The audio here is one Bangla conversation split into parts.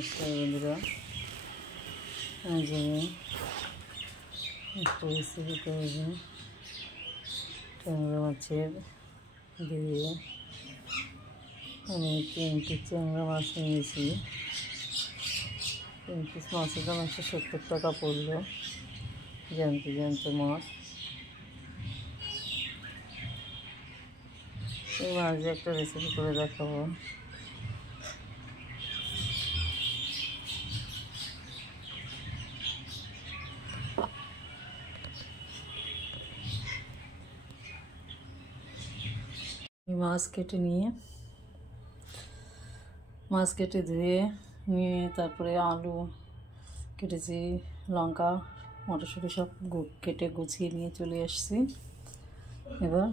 নমস্কার বন্ধুরা, আজ আমি একটা রেসিপি করব ট্যাংরা মাছের দিয়ে। আমি 3 পিস ট্যাংরা মাছ নিয়েছি। 3 পিস মাছের দাম 170 টাকা পড়লো, জ্যান্ত জ্যান্ত মাছ। এই মাছ দিয়ে একটা রেসিপি করে দেখাবো। মাছ কেটে ধুয়ে নিয়ে তারপরে আলু কেটেছি, লঙ্কা মটরশুঁটি সব কেটে গুছিয়ে নিয়ে চলে আসছি। এবার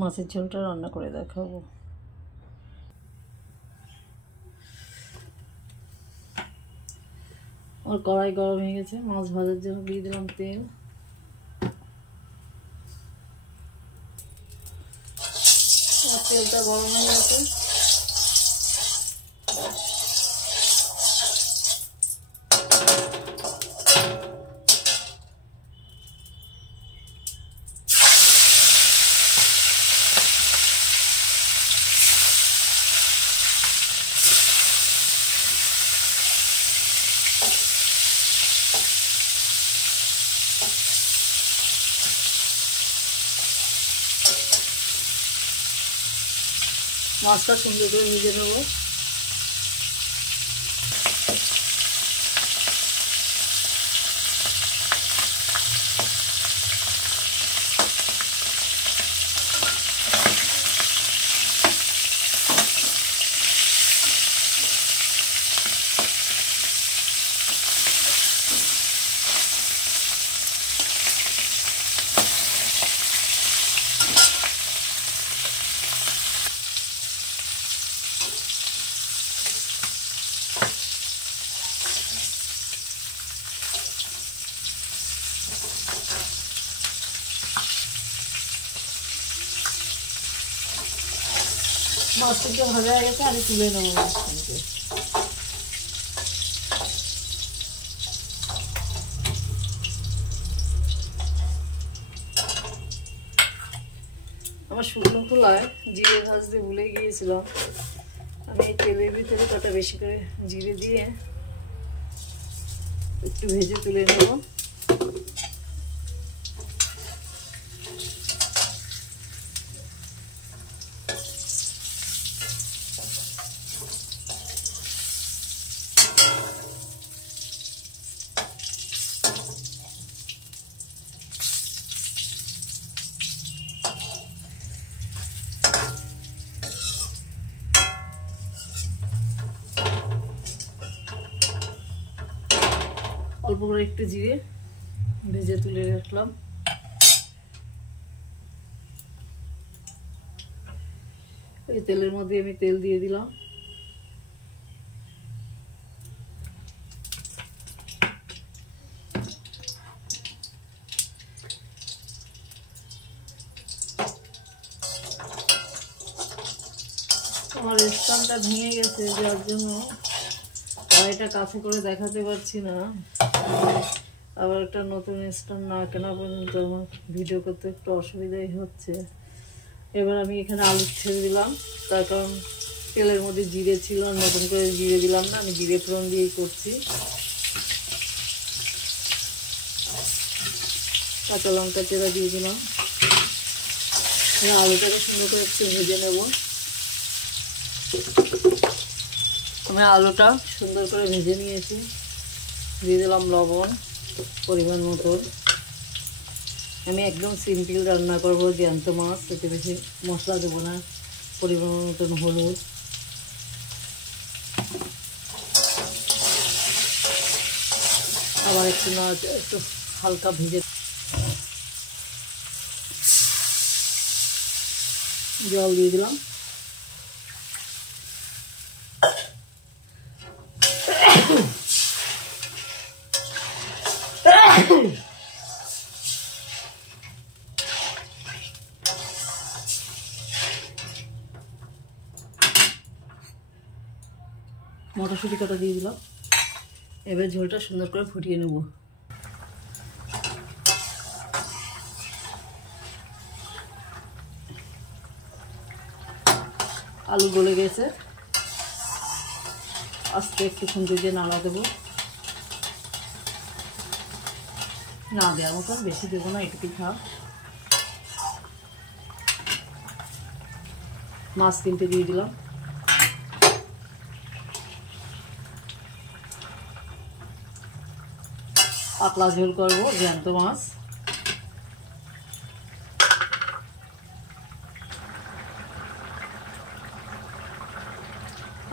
মাছের ঝোলটা রান্না করে দেখাবো। আর কড়াই গরম হয়ে গেছে, মাছ ভাজার জন্য দিয়ে দিলাম তেল। তেলটা গরম হয়ে গেছে, মাছটা সুন্দর করে ভেজে নেবো। মাছটা ভাজা হয়ে গেছে, আমি তুলে নেবো। আমার শুকনো খোলায় জিরে ভাজতে ভুলে গিয়েছিলাম। আমি এই তেলের ভিতরে কটা বেশি করে জিরে দিয়ে একটু ভেজে তুলে নেব। অল্প করে একটু জিরে ভেজে তুলে রাখলাম। এই তেলের মধ্যে আমি তেল দিয়ে দিলাম। আমার স্ট্যান্ডটা ভেঙে গেছে, যার জন্য কড়াইটা কাছে করে দেখাতে পারছি না। আবার একটা নতুন স্ট্যান্ড না কেনা পর্যন্ত আমার ভিডিও করতে একটু অসুবিধাই হচ্ছে। এবার আমি এখানে আলু ছেড়ে দিলাম, তার কারণ তেলের মধ্যে জিরে ছিল, নতুন করে জিরে দিলাম না, আমি জিরে ফোড়ন দিয়েই করছি। কাঁচা লঙ্কা চেরা দিয়ে দিলাম। আলুটাকে সুন্দর করে একটু ভেজে নেব। আমি আলুটা সুন্দর করে ভেজে নিয়েছি, দিয়ে দিলাম লবণ পরিমাণ মতন। আমি একদম সিম্পল রান্না করবো, জ্যান্ত মাছ, এতে বেশি মশলা দেবো না। পরিমাণ মতন হলুদ, আবার একটু হালকা ভেজে জল দিয়ে দিলাম। মটরশুঁটি কাটা দিয়ে দিলাম। এবার ঝোলটা সুন্দর করে ফুটিয়ে নেব। আলু গলে গেছে, আস্তে একটু খুন্তি দিয়ে নাড়া দেবো। না দেওয়ার মতন বেশি দেবো না, এটুকুই থাক। মাছ কিনতে দিয়ে দিলাম। পাতলা ঝোল করবো, জ্যান্ত মাছ।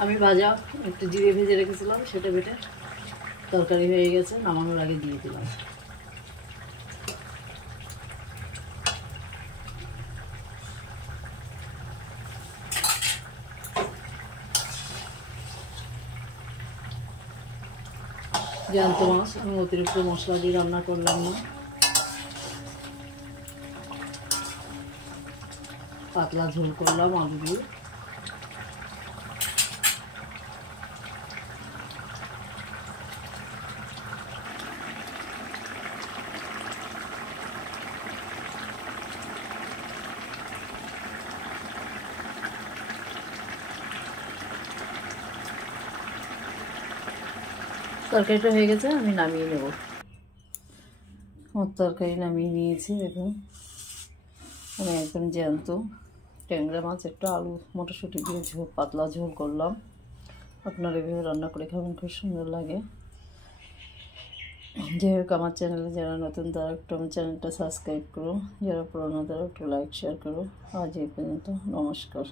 আমি ভাজা একটু জিরে ভেজে রেখেছিলাম, সেটা বেটে তরকারি হয়ে গেছে, নামানোর আগে দিয়ে দিলাম। জ্যান্ত মাছ, আমি অতিরিক্ত মশলা দিয়ে রান্না করলাম না, পাতলা ঝোল করলাম আলু দিয়ে। তরকারিটা হয়ে গেছে, আমি নামিয়ে নেব। আমার তরকারি নামিয়ে নিয়েছি। দেখুন, আমি একদম জ্যান্ত ট্যাংরা মাছ একটা আলু মটরশুঁটি দিয়ে ঝোল, পাতলা ঝোল করলাম। আপনারা এভাবে রান্না করে খাবেন, খুব সুন্দর লাগে। যাই হোক, আমার চ্যানেলে যারা নতুন তারা একটু আমার চ্যানেলটা সাবস্ক্রাইব করো, যারা পুরোনো তারা একটু লাইক শেয়ার করো। আজ এই পর্যন্ত, নমস্কার।